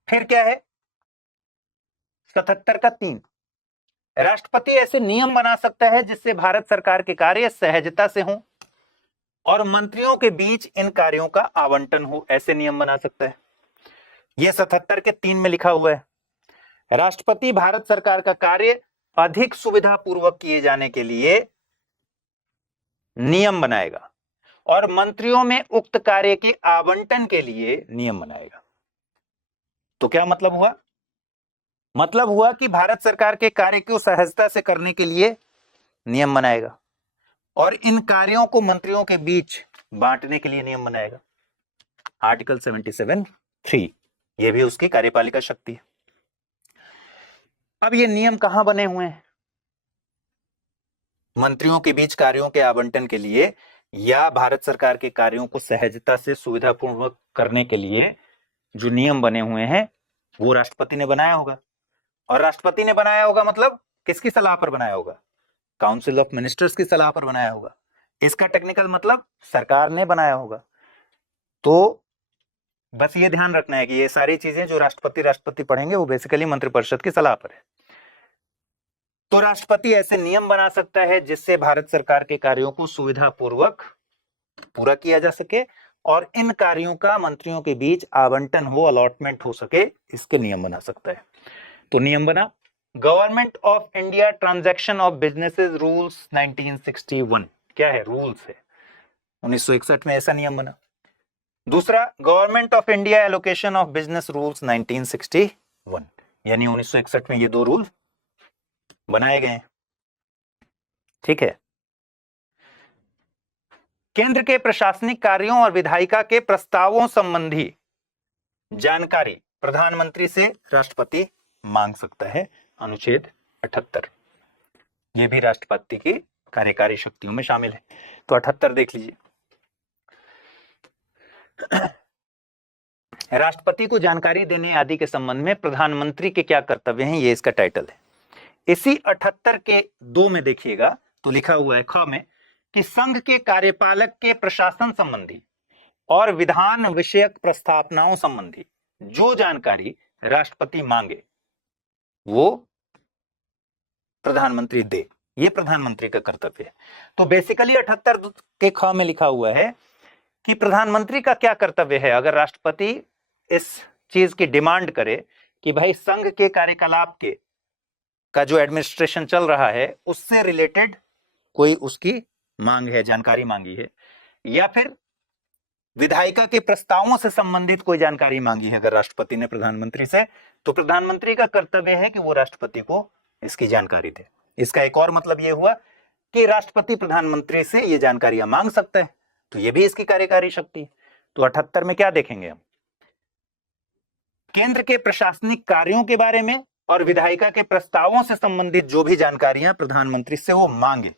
फिर क्या है 77 का 3, राष्ट्रपति ऐसे नियम बना सकता है जिससे भारत सरकार के कार्य सहजता से हों और मंत्रियों के बीच इन कार्यों का आवंटन हो, ऐसे नियम बना सकता है। यह 77 के 3 में लिखा हुआ है। राष्ट्रपति भारत सरकार का कार्य अधिक सुविधा पूर्वक किए जाने के लिए नियम बनाएगा और मंत्रियों में उक्त कार्य के आवंटन के लिए नियम बनाएगा। तो क्या मतलब हुआ? मतलब हुआ कि भारत सरकार के कार्य को सहजता से करने के लिए नियम बनाएगा और इन कार्यों को मंत्रियों के बीच बांटने के लिए नियम बनाएगा। आर्टिकल 77(3) यह भी उसकी कार्यपालिका शक्ति है। अब ये नियम कहां बने हुए हैं? मंत्रियों के बीच कार्यों के आवंटन के लिए या भारत सरकार के कार्यों को सहजता से सुविधापूर्वक करने के लिए जो नियम बने हुए हैं वो राष्ट्रपति ने बनाया होगा। और राष्ट्रपति ने बनाया होगा मतलब किसकी सलाह पर बनाया होगा? काउंसिल ऑफ मिनिस्टर्स की सलाह पर बनाया होगा। इसका टेक्निकल मतलब सरकार ने बनाया होगा। तो बस ये ध्यान रखना है कि ये सारी चीजें जो राष्ट्रपति पढ़ेंगे वो बेसिकली मंत्रिपरिषद की सलाह पर है। तो राष्ट्रपति ऐसे नियम बना सकता है जिससे भारत सरकार के कार्यों को सुविधापूर्वक पूरा किया जा सके और इन कार्यों का मंत्रियों के बीच आवंटन हो, अलॉटमेंट हो सके, इसके नियम बना सकता है। तो नियम बना government of India transaction of businesses rules 1961। क्या है? रूल्स है। 1961 में ऐसा नियम बना। दूसरा, government of India allocation of business rules 1961, यानी 1961 में ये दो रूल बनाए गए। ठीक है। केंद्र के प्रशासनिक कार्यों और विधायिका के प्रस्तावों संबंधी जानकारी प्रधानमंत्री से राष्ट्रपति मांग सकता है। अनुच्छेद 78 ये भी राष्ट्रपति की कार्यकारी शक्तियों में शामिल है। तो 78 देख लीजिए। राष्ट्रपति को जानकारी देने आदि के संबंध में प्रधानमंत्री के क्या कर्तव्य हैं, ये इसका टाइटल है। इसी 78 के 2 में देखिएगा तो लिखा हुआ है ख में कि संघ के कार्यपालक के प्रशासन संबंधी और विधान विषयक प्रस्तावनाओं संबंधी जो जानकारी राष्ट्रपति मांगे वो प्रधानमंत्री दे, ये प्रधानमंत्री का कर्तव्य है। तो बेसिकली 78 के ख में लिखा हुआ है कि प्रधानमंत्री का क्या कर्तव्य है अगर राष्ट्रपति इस चीज की डिमांड करे कि भाई संघ के कार्यकलाप के का जो एडमिनिस्ट्रेशन चल रहा है उससे रिलेटेड कोई उसकी मांग है, जानकारी मांगी है, या फिर विधायिका के प्रस्तावों से संबंधित कोई जानकारी मांगी है अगर राष्ट्रपति ने प्रधानमंत्री से, तो प्रधानमंत्री का कर्तव्य है कि वो राष्ट्रपति को इसकी जानकारी दे। इसका एक और मतलब यह हुआ कि राष्ट्रपति प्रधानमंत्री से ये जानकारियां मांग सकता है, तो ये भी इसकी कार्यकारी शक्ति है। तो 78 में क्या देखेंगे हम? केंद्र के प्रशासनिक कार्यों के बारे में और विधायिका के प्रस्तावों से संबंधित जो भी जानकारियां प्रधानमंत्री से वो मांगे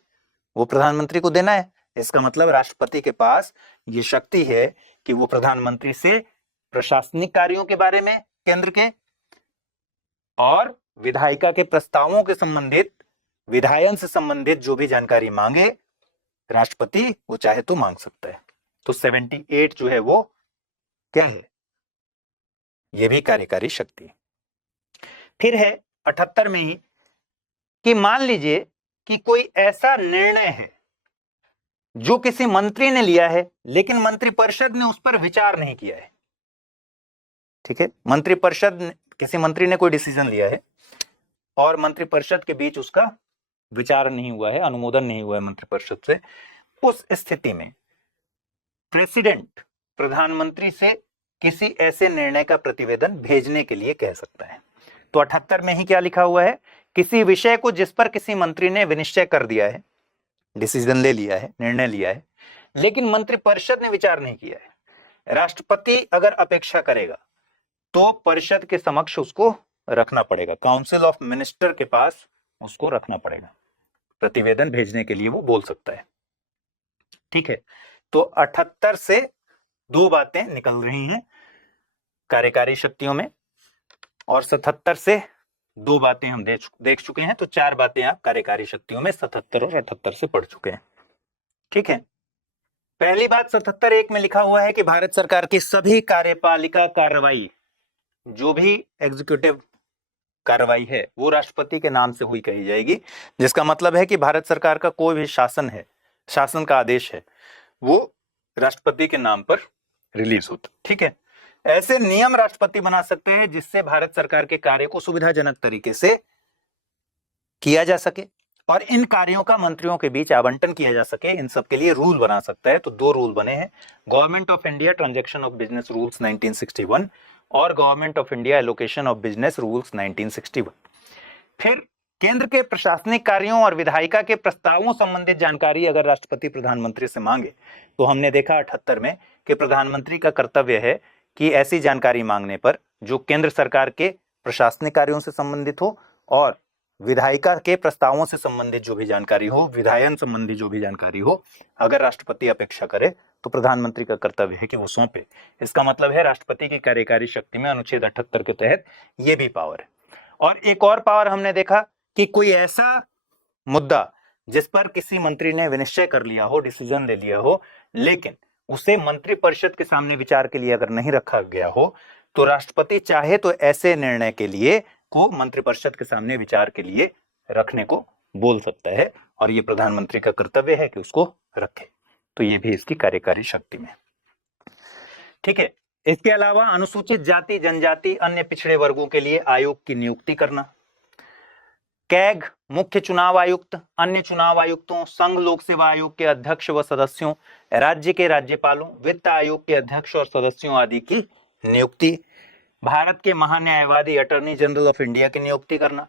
वो प्रधानमंत्री को देना है। इसका मतलब राष्ट्रपति के पास ये शक्ति है कि वो प्रधानमंत्री से प्रशासनिक कार्यों के बारे में केंद्र के और विधायिका के प्रस्तावों के संबंधित, विधायन से संबंधित जो भी जानकारी मांगे राष्ट्रपति वो चाहे तो मांग सकता है। तो 78 जो है वो क्या है? ये भी कार्यकारी शक्ति। फिर है 78 में ही कि मान लीजिए कि कोई ऐसा निर्णय है जो किसी मंत्री ने लिया है लेकिन मंत्रिपरिषद ने उस पर विचार नहीं किया है। ठीक है, मंत्रिपरिषद, किसी मंत्री ने कोई डिसीजन लिया है और मंत्रिपरिषद के बीच उसका विचार नहीं हुआ है, अनुमोदन नहीं हुआ है मंत्रिपरिषद से। उस स्थिति में प्रेसिडेंट प्रधानमंत्री से किसी ऐसे निर्णय का प्रतिवेदन भेजने के लिए कह सकता है। तो 78 में ही क्या लिखा हुआ है, किसी विषय को जिस पर किसी मंत्री ने विनिश्चय कर दिया है, डिसीजन ले लिया है, निर्णय लिया है, लेकिन मंत्रिपरिषद ने विचार नहीं किया है, राष्ट्रपति अगर अपेक्षा करेगा तो परिषद के समक्ष उसको रखना पड़ेगा, काउंसिल ऑफ मिनिस्टर के पास उसको रखना पड़ेगा, प्रतिवेदन भेजने के लिए वो बोल सकता है। ठीक है, तो 78 से दो बातें निकल रही हैं कार्यकारी शक्तियों में, और 77 से दो बातें हम देख चुके हैं, तो चार बातें आप कार्यकारी शक्तियों में 77 और 78 से पढ़ चुके हैं। ठीक है, पहली बात 77(1) में लिखा हुआ है कि भारत सरकार की सभी कार्यपालिका कार्रवाई, जो भी एग्जीक्यूटिव कार्रवाई है वो राष्ट्रपति के नाम से हुई कही जाएगी, जिसका मतलब है कि भारत सरकार का कोई भी शासन है, शासन का आदेश है, वो राष्ट्रपति के नाम पर रिलीज होता। ठीक है, ऐसे नियम राष्ट्रपति बना सकते हैं जिससे भारत सरकार के कार्य को सुविधाजनक तरीके से किया जा सके और इन कार्यों का मंत्रियों के बीच आवंटन किया जा सके, इन सब के लिए रूल बना सकता है। तो दो रूल बने हैं, government of India transaction of business rules 1961 और government of India allocation of business rules 1961। फिर केंद्र के प्रशासनिक कार्यों और विधायिका के प्रस्तावों संबंधित जानकारी अगर राष्ट्रपति प्रधानमंत्री से मांगे, तो हमने देखा 78 में कि प्रधानमंत्री का कर्तव्य है कि ऐसी जानकारी मांगने पर जो केंद्र सरकार के प्रशासनिक कार्यों से संबंधित हो और विधायिका के प्रस्तावों से संबंधित जो भी जानकारी हो, विधायन संबंधी जो भी जानकारी हो, अगर राष्ट्रपति अपेक्षा करे तो प्रधानमंत्री का कर्तव्य है कि वो सौंपे। इसका मतलब है राष्ट्रपति की कार्यकारी शक्ति में अनुच्छेद 78 के तहत ये भी पावर है। और एक और पावर हमने देखा कि कोई ऐसा मुद्दा जिस पर किसी मंत्री ने विनिश्चय कर लिया हो, डिसीजन ले लिया हो, लेकिन उसे मंत्रिपरिषद के सामने विचार के लिए अगर नहीं रखा गया हो, तो राष्ट्रपति चाहे तो ऐसे निर्णय के लिए को मंत्रिपरिषद के सामने विचार के लिए रखने को बोल सकता है, और ये प्रधानमंत्री का कर्तव्य है कि उसको रखे। तो ये भी इसकी कार्यकारी शक्ति में। ठीक है, इसके अलावा अनुसूचित जाति, जनजाति, अन्य पिछड़े वर्गों के लिए आयोग की नियुक्ति करना, कैग, मुख्य चुनाव आयुक्त, अन्य चुनाव आयुक्तों, संघ लोक सेवा आयोग के अध्यक्ष व सदस्यों, राज्य के राज्यपालों, वित्त आयोग के अध्यक्ष और सदस्यों आदि की नियुक्ति, भारत के महान्यायवादी अटॉर्नी जनरल ऑफ इंडिया की नियुक्ति करना,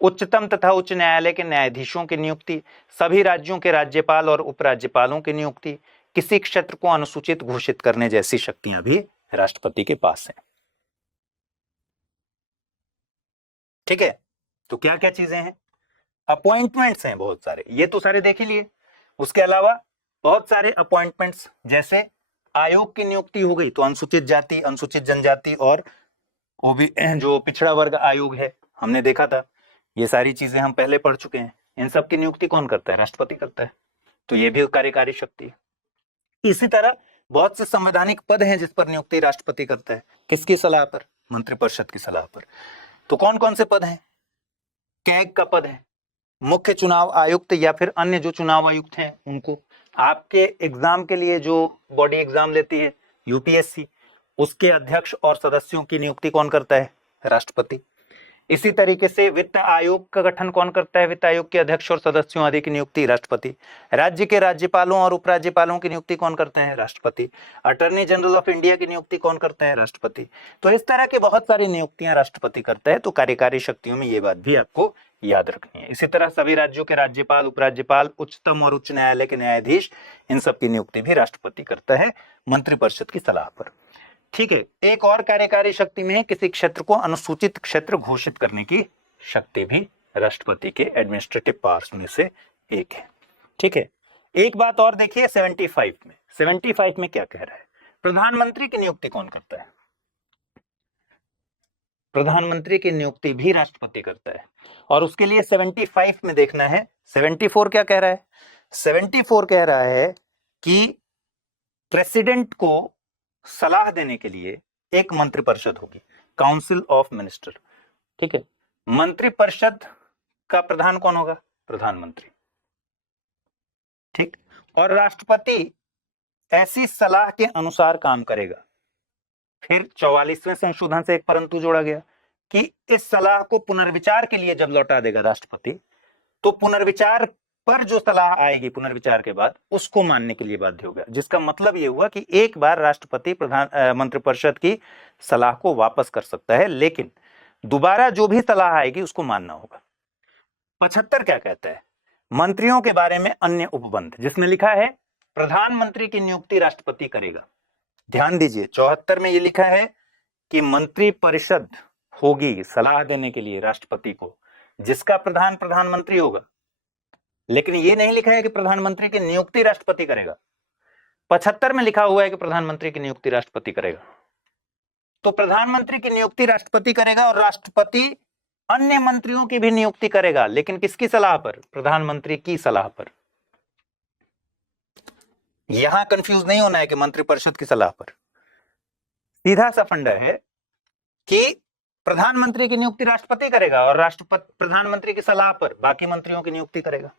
उच्चतम तथा उच्च न्यायालय के न्यायाधीशों की नियुक्ति, सभी राज्यों के राज्यपाल और उपराज्यपालों की नियुक्ति, किसी क्षेत्र को अनुसूचित घोषित करने जैसी शक्तियां भी राष्ट्रपति के पास हैं। ठीक है, तो क्या क्या चीजें हैं, अपॉइंटमेंट्स हैं बहुत सारे, ये तो सारे देख ही लिए। उसके अलावा बहुत सारे अपॉइंटमेंट्स, जैसे आयोग की नियुक्ति हो गई तो अनुसूचित जाति, अनुसूचित जनजाति और जो पिछड़ा वर्ग आयोग है हमने देखा था, ये सारी चीजें हम पहले पढ़ चुके हैं। इन सब की नियुक्ति कौन करता है, राष्ट्रपति करता है, तो ये भी कार्यकारी शक्ति है। इसी तरह बहुत से संवैधानिक पद हैं जिस पर नियुक्ति राष्ट्रपति करता है, किसकी सलाह पर, मंत्रिपरिषद की सलाह पर। तो कौन कौन से पद हैं, कैग का पद है, मुख्य चुनाव आयुक्त या फिर अन्य जो चुनाव आयुक्त हैं उनको, आपके एग्जाम के लिए जो बॉडी एग्जाम लेती है यूपीएससी, उसके अध्यक्ष और सदस्यों की नियुक्ति कौन करता है, राष्ट्रपति। इसी तरीके से वित्त आयोग का गठन कौन करता है, वित्त आयोग के अध्यक्ष और सदस्यों आदि की नियुक्ति राष्ट्रपति। राज्य के राज्यपालों और उपराज्यपालों की नियुक्ति कौन करता है, राष्ट्रपति। अटॉर्नी जनरल ऑफ इंडिया की नियुक्ति कौन करता है, राष्ट्रपति। तो इस तरह की बहुत सारी नियुक्तियां राष्ट्रपति करता है। तो कार्यकारी शक्तियों में ये बात भी आपको याद रखनी है। इसी तरह सभी राज्यों के राज्यपाल, उपराज्यपाल, उच्चतम और उच्च न्यायालय के न्यायाधीश, इन सब की नियुक्ति भी राष्ट्रपति करता है मंत्रिपरिषद की सलाह पर। ठीक है, एक और कार्यकारी शक्ति में किसी क्षेत्र को अनुसूचित क्षेत्र घोषित करने की शक्ति भी राष्ट्रपति के एडमिनिस्ट्रेटिव पावर्स में से एक है। ठीक है, एक बात और देखिए 75 में क्या कह रहा है, प्रधानमंत्री की नियुक्ति कौन करता है, प्रधानमंत्री की नियुक्ति भी राष्ट्रपति करता है। और उसके लिए 75 में देखना है 74 क्या कह रहा है, 74 कह रहा है कि प्रेसिडेंट को सलाह देने के लिए एक मंत्रिपरिषद होगी, काउंसिल ऑफ मिनिस्टर। ठीक है, मंत्रिपरिषद का प्रधान कौन होगा, प्रधानमंत्री। ठीक, और राष्ट्रपति ऐसी सलाह के अनुसार काम करेगा। फिर 44वें संशोधन से एक परंतु जोड़ा गया कि इस सलाह को पुनर्विचार के लिए जब लौटा देगा राष्ट्रपति, तो पुनर्विचार पर जो सलाह आएगी पुनर्विचार के बाद उसको मानने के लिए बाध्य होगा। जिसका मतलब ये हुआ कि एक बार राष्ट्रपति मंत्रिपरिषद की सलाह को वापस कर सकता है, लेकिन दोबारा जो भी सलाह आएगी उसको मानना होगा। 75 क्या कहता है? मंत्रियों के बारे में अन्य उपबंध, जिसमें लिखा है प्रधानमंत्री की नियुक्ति राष्ट्रपति करेगा। ध्यान दीजिए, 74 में ये लिखा है कि मंत्रिपरिषद होगी सलाह देने के लिए राष्ट्रपति को, जिसका प्रधान प्रधानमंत्री होगा, लेकिन ये नहीं लिखा है कि प्रधानमंत्री की नियुक्ति राष्ट्रपति करेगा। 75 में लिखा हुआ है कि प्रधानमंत्री की नियुक्ति राष्ट्रपति करेगा। तो प्रधानमंत्री की नियुक्ति राष्ट्रपति करेगा और राष्ट्रपति अन्य मंत्रियों की भी नियुक्ति करेगा, लेकिन किसकी सलाह पर? प्रधानमंत्री की सलाह पर। यहां कंफ्यूज नहीं होना है कि मंत्रिपरिषद की सलाह पर। सीधा सा फंडा है कि प्रधानमंत्री की नियुक्ति राष्ट्रपति करेगा और राष्ट्रपति प्रधानमंत्री की सलाह पर बाकी मंत्रियों की नियुक्ति करेगा।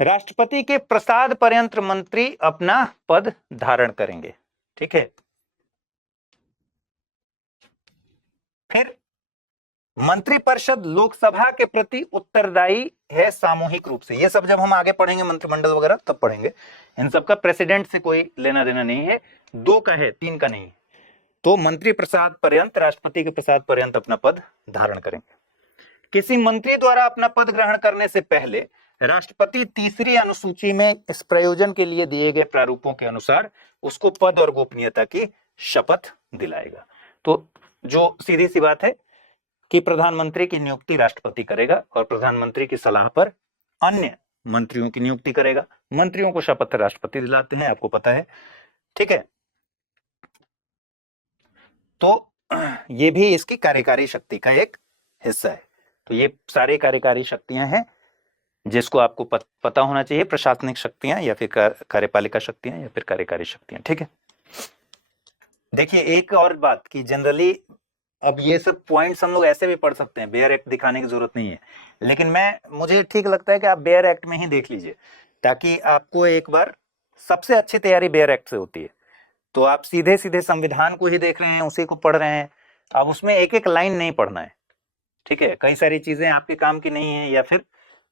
राष्ट्रपति के प्रसाद पर्यंत मंत्री अपना पद धारण करेंगे। ठीक है। फिर मंत्रिपरिषद लोकसभा के प्रति उत्तरदायी है सामूहिक रूप से। ये सब जब हम आगे पढ़ेंगे मंत्रिमंडल वगैरह तब पढ़ेंगे। इन सब का प्रेसिडेंट से कोई लेना देना नहीं है, 2 का है, 3 का नहीं। तो मंत्री प्रसाद पर्यंत, राष्ट्रपति के प्रसाद पर्यंत अपना पद धारण करेंगे। किसी मंत्री द्वारा अपना पद ग्रहण करने से पहले राष्ट्रपति तीसरी अनुसूची में इस प्रयोजन के लिए दिए गए प्रारूपों के अनुसार उसको पद और गोपनीयता की शपथ दिलाएगा। तो जो सीधी सी बात है कि प्रधानमंत्री की नियुक्ति राष्ट्रपति करेगा और प्रधानमंत्री की सलाह पर अन्य मंत्रियों की नियुक्ति करेगा। मंत्रियों को शपथ राष्ट्रपति दिलाते हैं, आपको पता है। ठीक है। तो ये भी इसकी कार्यकारी शक्ति का एक हिस्सा है। तो ये सारी कार्यकारी शक्तियां हैं जिसको आपको पता होना चाहिए, प्रशासनिक शक्तियां या फिर कार्यपालिका शक्तियां या फिर कार्यकारी शक्तियां। ठीक है। देखिए एक और बात कि जनरली अब ये सब पॉइंट्स हम लोग ऐसे भी पढ़ सकते हैं, बेयर एक्ट दिखाने की जरूरत नहीं है, लेकिन मुझे ठीक लगता है कि आप बेयर एक्ट में ही देख लीजिए, ताकि आपको एक बार सबसे अच्छी तैयारी बेयर एक्ट से होती है। तो आप सीधे सीधे संविधान को ही देख रहे हैं, उसी को पढ़ रहे हैं, अब उसमें एक एक लाइन नहीं पढ़ना है। ठीक है। कई सारी चीजें आपके काम की नहीं है या फिर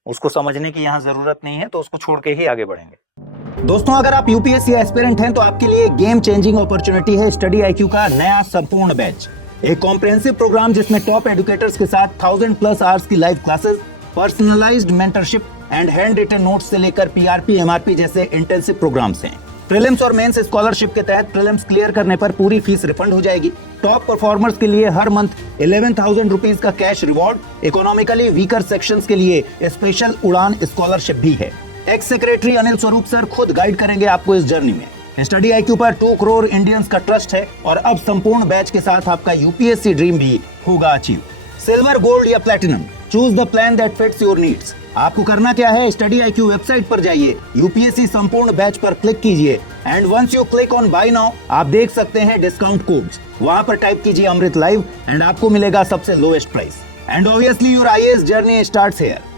उसको समझने की यहाँ जरूरत नहीं है, तो उसको छोड़ के ही आगे बढ़ेंगे। दोस्तों अगर आप यूपीएससी एस्पिरेंट हैं तो आपके लिए गेम चेंजिंग अपॉर्चुनिटी है स्टडी IQ का नया संपूर्ण बैच, एक कॉम्प्रिहेंसिव प्रोग्राम जिसमें टॉप एजुकेटर्स के साथ 1000+ आवर्स की live classes, personalised mentorship and hand written notes से लेकर PRP MRP जैसे इंटेंसिव प्रोग्राम्स हैं। प्रीलिम्स और मेंस स्कॉलरशिप के तहत प्रीलिम्स क्लियर करने पर पूरी फीस रिफंड हो जाएगी। टॉप परफॉर्मर्स के लिए हर मंथ 11,000 रुपीज का cash reward, economically weaker sections के लिए स्पेशल उड़ान स्कॉलरशिप भी है। X secretary Anil Swarup sir खुद गाइड करेंगे आपको इस जर्नी में। स्टडी IQ पर 2 करोड़ इंडियंस का ट्रस्ट है और अब संपूर्ण बैच के साथ आपका यूपीएससी ड्रीम भी होगा अचीव। सिल्वर, गोल्ड या platinum, choose the plan that fits your needs. आपको करना क्या है, स्टडी IQ वेबसाइट पर जाइए, यूपीएससी संपूर्ण बैच पर क्लिक कीजिए and once you click on buy now आप देख सकते हैं डिस्काउंट कोड्स। वहां पर टाइप कीजिए अमृत लाइव एंड आपको मिलेगा सबसे lowest price and obviously your IAS journey starts here.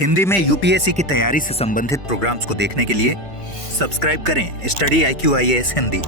Hindi में यूपीएससी की तैयारी से संबंधित प्रोग्राम्स को देखने के लिए सब्सक्राइब करें स्टडी IQ IAS हिंदी।